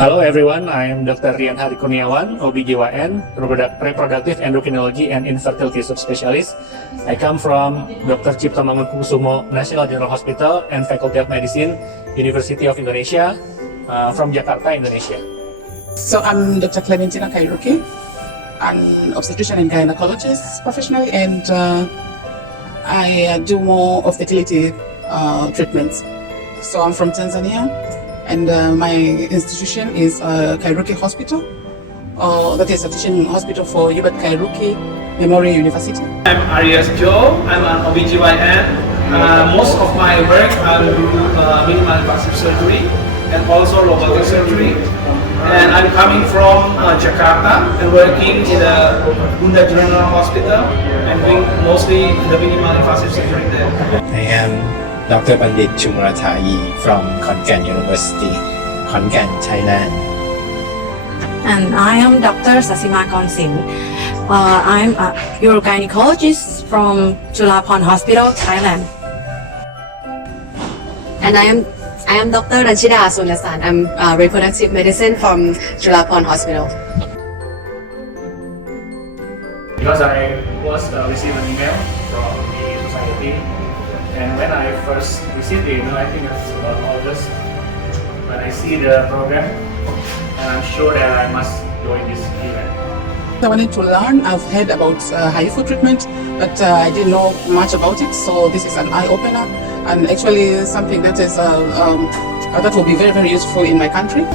Hello everyone, I am Dr. Rian Hari Kurniawan, OBGYN, Reproductive Endocrinology and Infertility Subspecialist. I come from Dr. Cipta Mangunkusumo National General Hospital and Faculty of Medicine, University of Indonesia, from Jakarta, Indonesia. So I'm Dr. Clementina Kairuki, an obstetrician and gynecologist professionally, and I do more of fertility treatments. So I'm from Tanzania. And my institution is Kairuki Hospital, that is a teaching hospital for Hubert Kairuki Memorial University. I'm Arias Joe, I'm an OBGYN. Most of my work I do minimal invasive surgery and also robotic surgery. And I'm coming from Jakarta and working in the Bunda General Hospital and doing mostly the minimal invasive surgery there. I am Dr. Pandit Chumuratai from Konkan University, Konkan, Thailand. And I am Dr. Sasima Konsin. I'm a urogynecologist from Chulapon Hospital, Thailand. And I am Dr. Ranchida Sunasan. I'm reproductive medicine from Chulapon Hospital. Because I was received an email from the society, and when I first received the email, I think it's about August, when I see the program, and I'm sure that I must join this event. I wanted to learn. I've heard about HIFU treatment, but I didn't know much about it. So this is an eye-opener and actually something that is that will be very, very useful in my country.